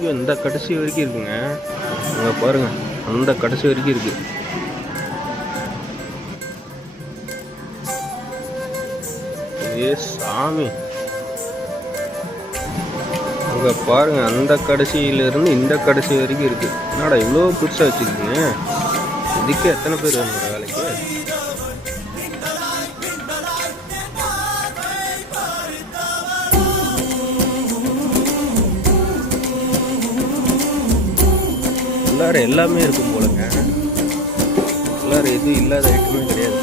ஐயோ இந்த கடைசி வரைக்கும் இருக்குங்க. அங்கே பாருங்க, அந்த கடைசி வரைக்கும் இருக்கு. ஏ சாமி, அங்கே பாருங்க, அந்த கடைசியிலிருந்து இந்த கடைசி வரைக்கும் இருக்கு. என்னடா இவ்வளோ பெருசாக வச்சுருக்கீங்க? இதுக்கு எத்தனை பேர் வேணுங்க வேலைக்கு? எல்லாரும் எல்லாமே இருக்கும் போலங்க. எல்லாரும் எதுவும் இல்லாத ஐட்டமே கிடையாது.